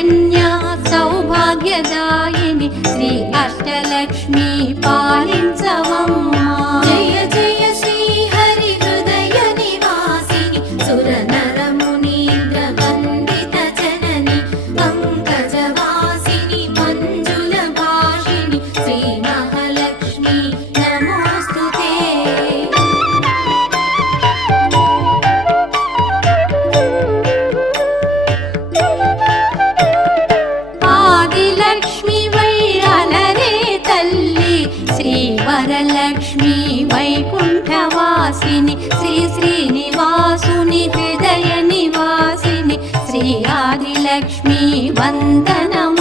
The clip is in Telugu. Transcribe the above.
కన్యా సౌభాగ్యదాయిని శ్రీ అష్టలక్ష్మి పాలించవమ్మా. జయ జయ శ్రీ హరి హృదయ నివాసిని సుర నర మునీంద్ర వందిత జనని పంకజవాసిని మంజుల భాషిని శ్రీ మహాలక్ష్మి నమోస్తుతే. ఆదిలక్ష్మి వై అలరే తల్లి శ్రీ వరలక్ష్మి వైకుంఠవాసిని శ్రీ శ్రీనివాసుని హృదయ నివాసిని శ్రీ ఆదిలక్ష్మి వందనం.